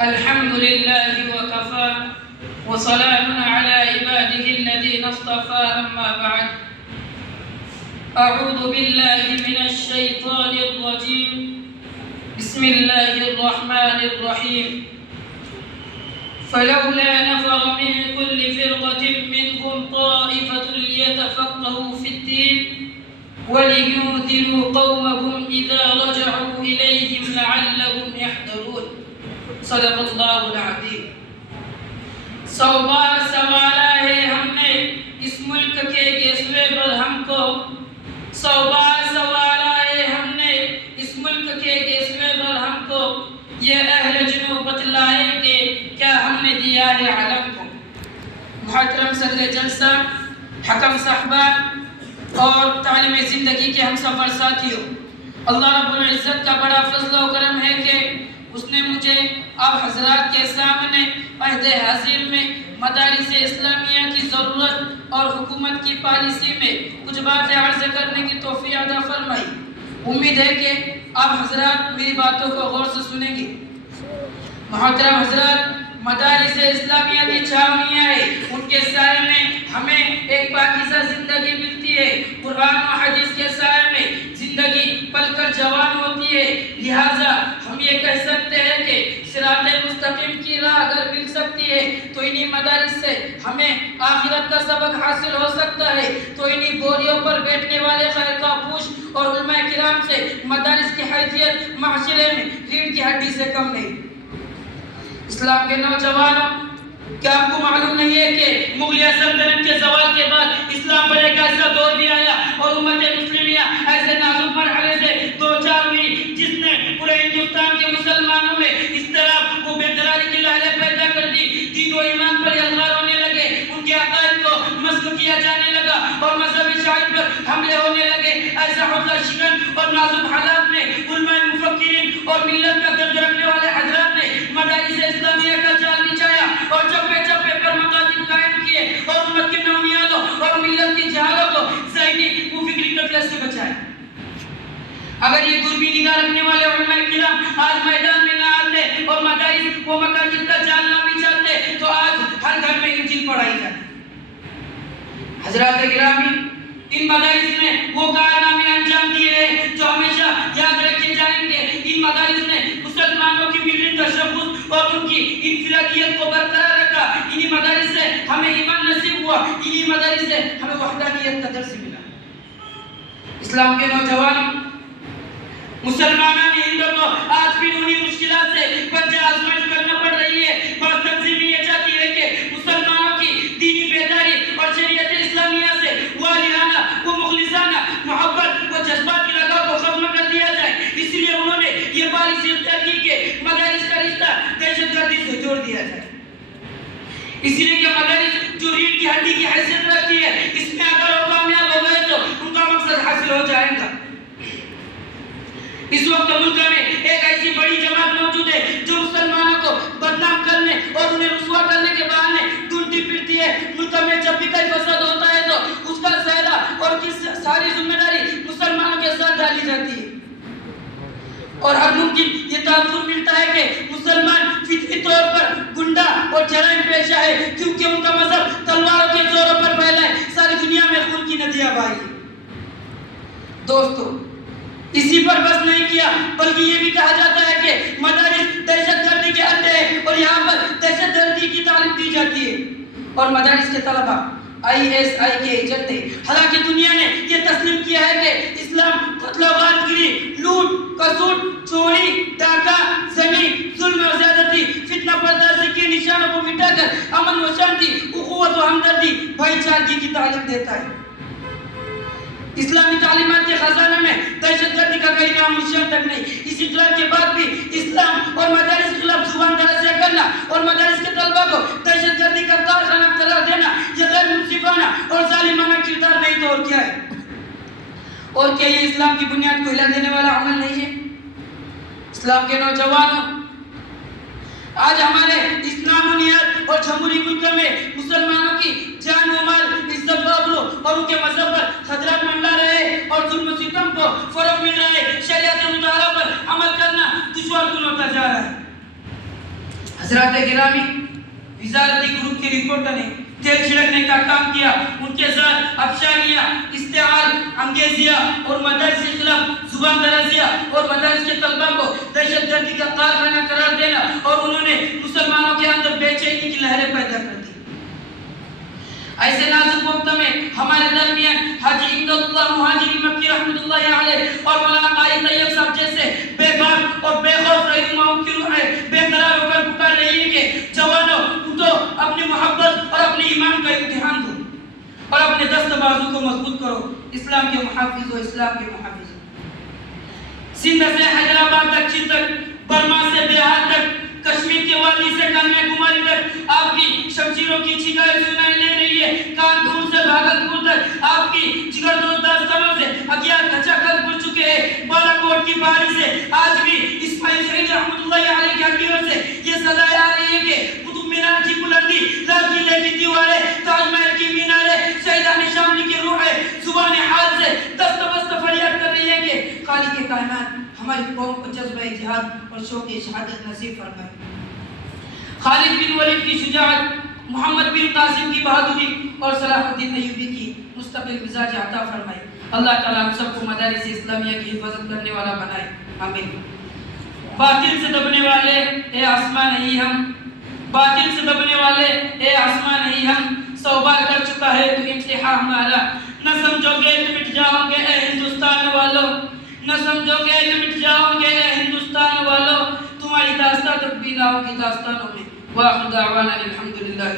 الحمد لله وكفى وسلام على عباده الذين اصطفى أما بعد أعوذ بالله من الشيطان الرجيم بسم الله الرحمن الرحيم فلولا نفر من كل فرقة منهم طائفة ليتفقهوا في الدين ولينذروا قومهم إذا رجعوا إليهم لعلهم يحذرون صدق اللہ العظیم. 100 بار سوالا ہے ہم نے اس ملک کے گیسوے پر ہم کو، 100 بار سوالا ہے ہم نے اس ملک کے گیسوے پر ہم کو، یہ اہل جنوب بتلائیں کہ کیا ہم نے دیا ہے علم کو. محترم صدر جلسہ، حکم صاحبان اور تعلیم زندگی کے ہم سفر ساتھیوں، اللہ رب العزت کا بڑا فضل و کرم ہے کہ اس نے مجھے آپ حضرات کے سامنے عہد حاضر میں مدارس اسلامیہ کی ضرورت اور حکومت کی پالیسی میں کچھ باتیں عرض کرنے کی توفیق عطا فرمائی. امید ہے کہ آپ حضرات میری باتوں کو غور سے سنیں گے. محترم حضرات، مدارس اسلامیہ کی چھاؤنیاں ہیں، ان کے سائے میں ہمیں ایک پاکیزہ زندگی ملتی ہے. قرآن و حدیث کے سائے میں زندگی پل کر جوان ہوتی ہے. لہٰذا ہم یہ کہہ سکتے ہیں کہ صراط مستقیم کی راہ اگر مل سکتی ہے تو انہی مدارس سے ہمیں آخرت کا سبق حاصل ہو سکتا ہے. تو انہی بوریوں پر بیٹھنے والے خیر پوش اور علماء کرام سے مدارس کی حیثیت معاشرے میں ریڑھ کی ہڈی سے کم نہیں. اسلام کے نوجوانوں، کیا آپ کو معلوم نہیں ہے کہ مغلیہ سلطنت کے زوال کے بعد اسلام پر ایک ایسا دور بھی آیا اور امت مسلمیہ ایسے نازک مرحلے سے دوچار ہوئی جس نے پورے ہندوستان کے مسلمانوں میں اس طرح وہ بیقراری کی لہریں پیدا کر دی. دین و ایمان پر الغار ہونے لگے، ان کے عقائد کو مسخ کیا جانے لگا اور مذہبی شاعر پر حملے ہونے لگے. ایسا حوصلہ شکن اور نازک حالات میں علماء مفکرین اور ملت کا درد رکھنے والے حضرات نے مدارس اسلامیہ کا جال بچھایا اور چپے چپے پر مقاصد قائم کیے اور امت کے نونیالوں اور ملت کی جہالوں کو ذہنی و فکری قتل سے بچایا. اگر یہ دوربین نگاہ رکھنے والے علماء کرام آج میدان میں نہ آتے اور مدارس و مقاصد کا جال نہ بچھاتے تو آج ہر گھر میں انجیل پڑھائی جاتی. حضرات گرامی، ان مدارس نے وہ کارنامے انجام دیے ہیں جو ہمیشہ یاد رکھے جائیں گے. ان مدارس نے مسلمانوں کی ملی تشخص اور ان کی انفرادیت کو برقرار رکھا. انہی مدارس سے ہمیں ایمان نصیب ہوا، انہی مدارس سے ہمیں وحدانیت کا درس ملا. اسلام کے نوجوانوں، مسلمانوں ہندوں کو آج بھی انہی مشکلات سے پنجہ آزمائش کرنا پڑ رہی ہے. بس تنظیم یہ چاہتی ہے کہ مسلمانوں کی دینی بیداری اور شریعت اسلامیہ سے والہانہ و مخلصانہ محبت و جذبات کی لگاؤ کو ختم کر دیا جائے. اس لیے انہوں نے یہ پالیسی اختیار کی کہ مدارس کا رشتہ دہشت گردی سے جوڑ دیا جائے. اس لیے کہ مدارس جو ریڑھ کی ہڈی کی حیثیت رکھتی ہے، اس میں اگر وہ کامیاب ہو گئے تو ان کا مقصد حاصل ہو جائے گا. اس وقت ملک میں ایک ایسی بڑی جماعت موجود ہے جو مسلمانوں کو بدنام کرنے اور انہیں رسوا کرنے کے بہانے ڈھونڈتی پھرتی ہے. ملک میں جب بھی کوئی فساد ہوتا ہے تو اس کا سہرا اور ساری ذمہ داری مسلمانوں کے ساتھ ڈالی جاتی ہے اور ہر ممکن یہ تاثر ملتا ہے کہ مسلمان فطری طور پر گنڈا اور جرائم پیشہ ہے کیونکہ ان کا مذہب تلواروں کے زوروں پر پھیلا ہے. ساری دنیا میں خون کی ندیاں بہائی. دوستو، اسی پر بس نہیں کیا بلکہ یہ بھی کہا جاتا ہے کہ مدارس دہشت گردی کے اڈے ہیں اور یہاں پر دہشت گردی کی تعلیم دی جاتی ہے اور مدارس کے طلبہ ISI کے ایجنٹ ہیں. حالانکہ دنیا نے یہ تسلیم کیا ہے کہ اسلام قتل و غارت گری، لوٹ، قصور، چوری، ڈاکہ، زمین، ظلم و زیادتی، فتنہ پردازی کے نشانوں کو مٹا کر امن و شانتی، اخوت و ہمدردی، بھائی چارگی کی تعلیم دیتا ہے. اسلامی تعلیمات کے خزانہ میں دہشت گردی کا کوئی نام نشان تک نہیں. اس اقرار کے بعد بھی اسلام اور مدارس کے خلاف زبان درازیاں کرنا اور مدارس کے طلبہ کو دہشت گردی کا کارخانہ قرار دینا یہ غیر منصفانہ اور ظالمانہ کردار نہیں تو اور کیا ہے؟ اور کیا یہ اسلام کی بنیاد کو ہلا دینے والا عمل نہیں ہے؟ اسلام کے نوجوانوں، آج ہمارے اسلام و نیت اور جمہوری ملک میں مسلمانوں کی جان و مال، عزت و آبرو اور ان کے مذہب پر خطرات منڈلا رہے اور ظلم و ستم کو فروغ مل رہا ہے. شریعت مطالعہ پر عمل کرنا دشوار کن ہوتا جا رہا ہے. حضرات گرامی، وزارتی گروپ کے رپورٹر نے تیل چھڑکنے کا کام کیا، ان کے ساتھ افشانیاں، اشتعال انگیزیاں اور مدارس کے خلاف زبان درازیاں اور مدارس کے طلبہ کو دہشت گردی کا کارخانہ قرار دینا، اور انہوں نے مسلمانوں کے اندر بے چینی کی لہریں پیدا کر دی۔ ایسے نازک وقت میں ہمارے درمیان حاجی امداداللہ مہاجری مکی رحمۃ اللہ علیہ اور مولانا قاری طیب صاحب جیسے بے باک اور بے خوف رہنماؤں کی روحیں بے قرار ہو کر پکار رہی ہے کہ جوانوں اٹھو، اپنی محبت اور اپنے ایمان کا امتحان دو اور اپنے دست بازو کو مضبوط کرو، اسلام کے محافظ ہو، اسلام کے محافظ ہو۔ سندھ سے حیدرآباد تک، چین تک، برما سے بہار تک، کشمیر کے وادی سے کنیا کماری تک آپ کی شمشیروں کی چیخیں سنائی دے رہی ہے، کانپور سے بھاگلپور تک آپ کی جگردوز داستانوں سے اگیار کھچا کھل پڑ چکے ہیں، بالا کوٹ کی پہاڑی سے آج بھی اسماعیل شہید رحمۃ اللہ علیہ کی ہڈیوں سے یہ صدائیں آ رہی ہے کہ قطب مینار کی بلندی، لال قلعے کی دیواریں، تاج محل کی میناریں، شہیدان شاملی کی روحیں زبان حال سے دست بست فریاد کر رہی ہے کہ خالق کائنات ہماری قوم کو جذبہ جہاد اور شوق شہادت نصیب فرمائے۔ خالد بن ولید کی شجاعت، محمد بن قاسم کی بہادری اور صلاح الدین ایوبی کی مستقل مزاج عطا فرمائے۔ اللہ تعالیٰ ہم سب کو مدارس اسلامیہ کی حفاظت کرنے والا بنائے، آمین۔ باطل سے دبنے والے اے آسمان نہیں ہم، باطل سے دبنے والے اے آسمان نہیں ہم، سو بار کر چکا ہے تو امتحان ہمارا، نہ سمجھو گے تو مٹ جاؤ گے اے ہندوستان والوں، نہ سمجھو گے تو مٹ جاؤ گے اے ہندوستان والوں، تمہاری داستان تک بھی نہ ہوگی داستانوں میں۔ وآخر دعوانا الحمدللہ۔